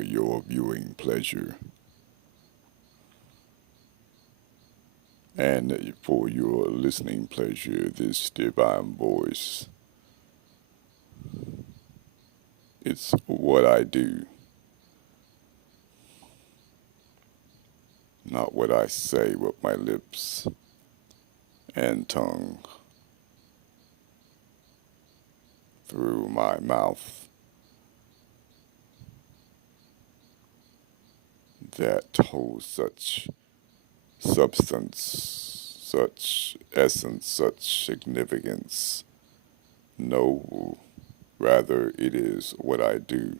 for your viewing pleasure and for your listening pleasure, this divine voice. It's what I do, not what I say with my lips and tongue through my mouth that holds such substance, such essence, such significance. No, rather, it is what I do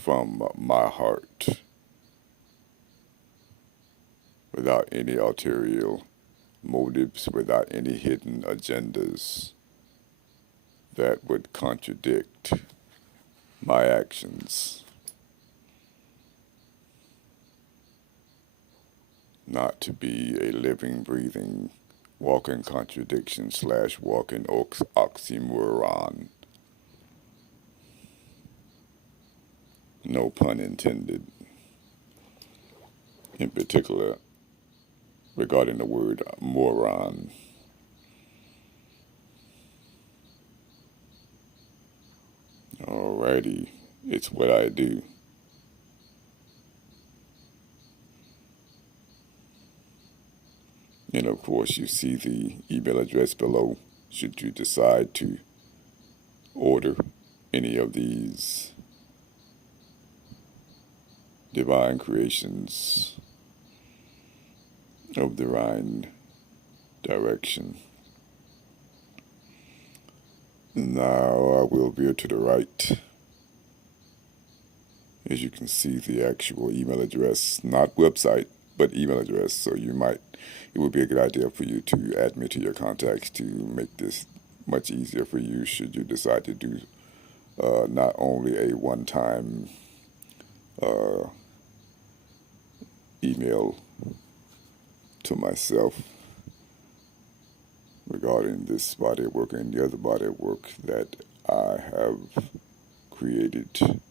from my heart without any ulterior motives, without any hidden agendas that would contradict my actions. Not to be a living, breathing, walking contradiction / walking oxymoron. No pun intended. In particular, regarding the word moron. Alrighty, it's what I do. And of course, you see the email address below should you decide to order any of these divine creations of divine direction. Now I will veer to the right. As you can see, the actual email address, not website, but email address. So it would be a good idea for you to add me to your contacts to make this much easier for you should you decide to do not only a one-time email to myself regarding this body of work and the other body of work that I have created.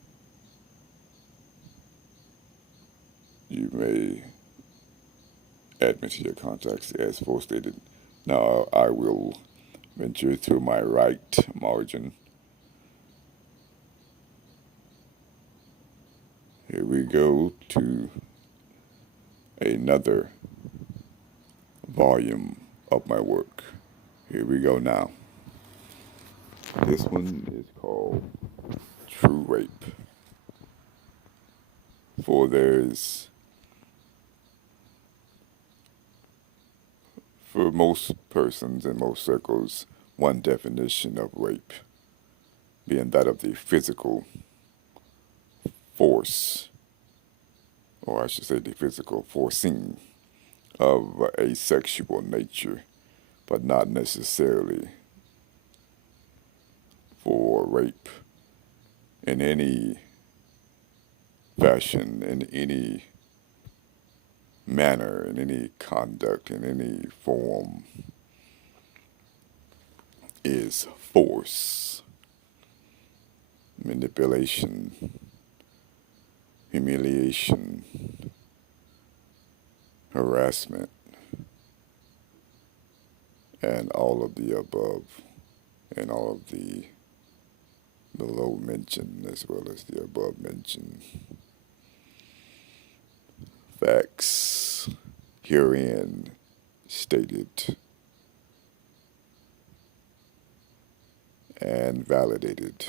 You may add me to your contacts as stated. Now I will venture to my right margin. Here we go to another volume of my work. Here we go now. This one is called True Rape. For for most persons in most circles, one definition of rape being that of the physical force, or I should say the physical forcing of a sexual nature, but not necessarily for rape in any fashion, in any manner, in any conduct, in any form, is force, manipulation, humiliation, harassment, and all of the above, and all of the below mentioned as well as the above mentioned. Facts herein stated and validated.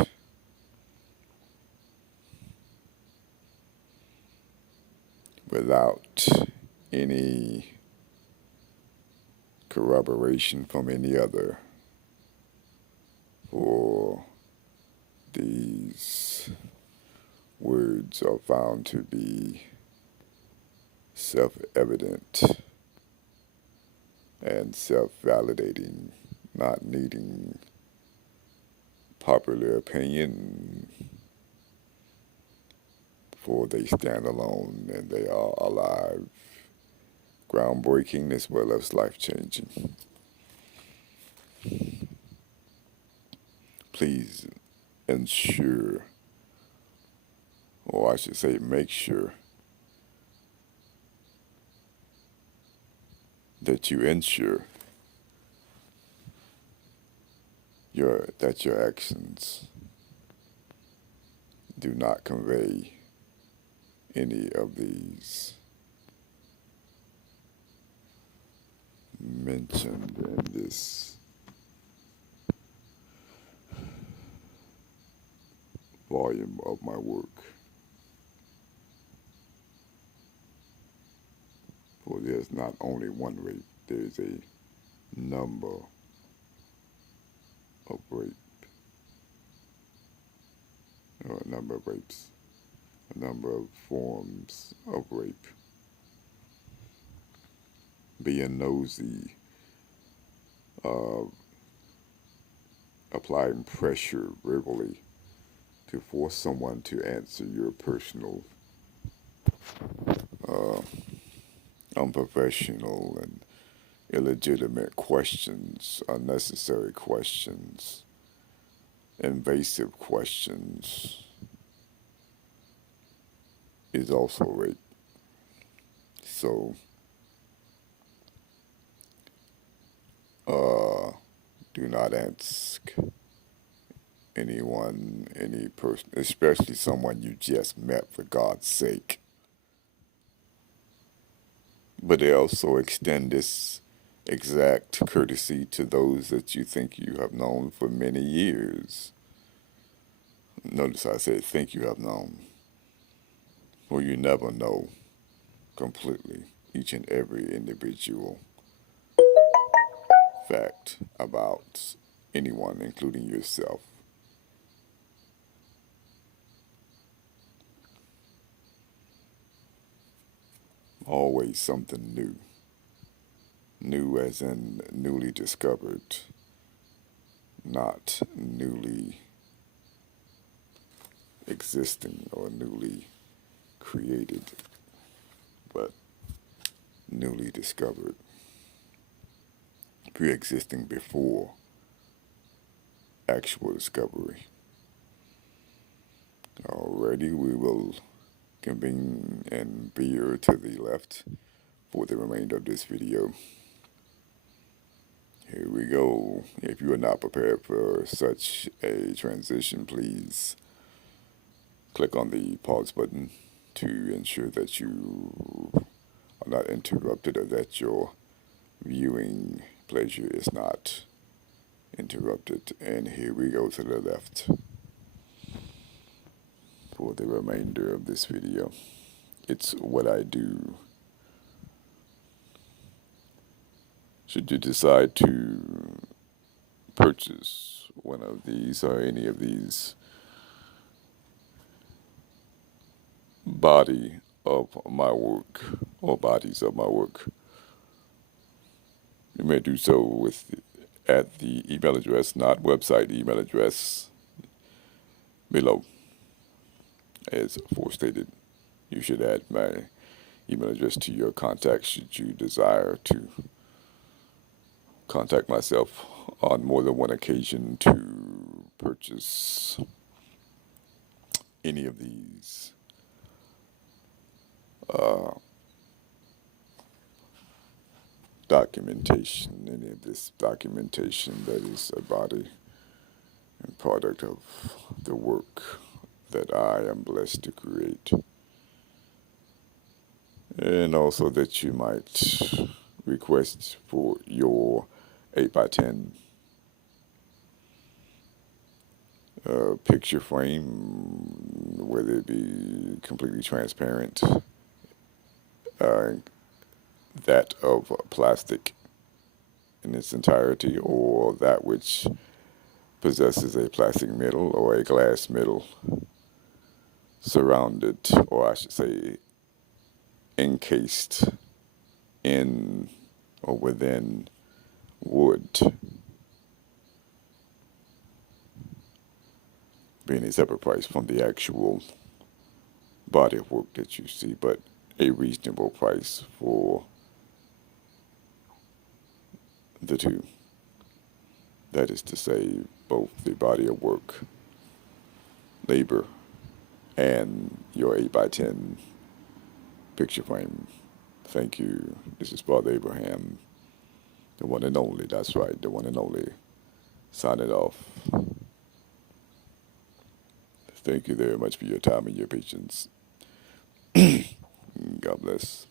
Without any corroboration from any other for these words are found to be self-evident and self-validating, not needing popular opinion, for they stand alone and they are alive, groundbreaking as well as life-changing. Please ensure or I should say, make sure that you ensure that your actions do not convey any of these mentioned in this volume of my work. For there's not only one rape, there's a number of rape, or a number of rapes, a number of forms of rape. Being nosy, applying pressure verbally to force someone to answer your personal, unprofessional, and illegitimate questions, unnecessary questions, invasive questions is also rape. So, do not ask anyone, any person, especially someone you just met, for God's sake. But they also extend this exact courtesy to those that you think you have known for many years. Notice I said think you have known, for you never know completely each and every individual fact about anyone, including yourself. Always something new. New as in newly discovered, not newly existing or newly created, but newly discovered, pre-existing before actual discovery. Alrighty, we will convene and veer to the left for the remainder of this video. Here we go. If you are not prepared for such a transition, please click on the pause button to ensure that you are not interrupted, or that your viewing pleasure is not interrupted. And here we go to the left for the remainder of this video. It's what I do. Should you decide to purchase one of these or any of these body of my work or bodies of my work, you may do so at the email address, not website, email address below. As forestated, you should add my email address to your contacts should you desire to contact myself on more than one occasion to purchase any of these documentation, any of this documentation that is a body and product of the work that I am blessed to create. And also that you might request for your 8x10 picture frame, whether it be completely transparent, that of plastic in its entirety, or that which possesses a plastic middle or a glass middle surrounded, or I should say encased in or within wood, being a separate price from the actual body of work that you see, but a reasonable price for the two. That is to say, both the body of work, labor, and your 8x10 picture frame. Thank you. This is Brother Abraham, the one and only. That's right, the one and only. Signing off. Thank you very much for your time and your patience. God bless.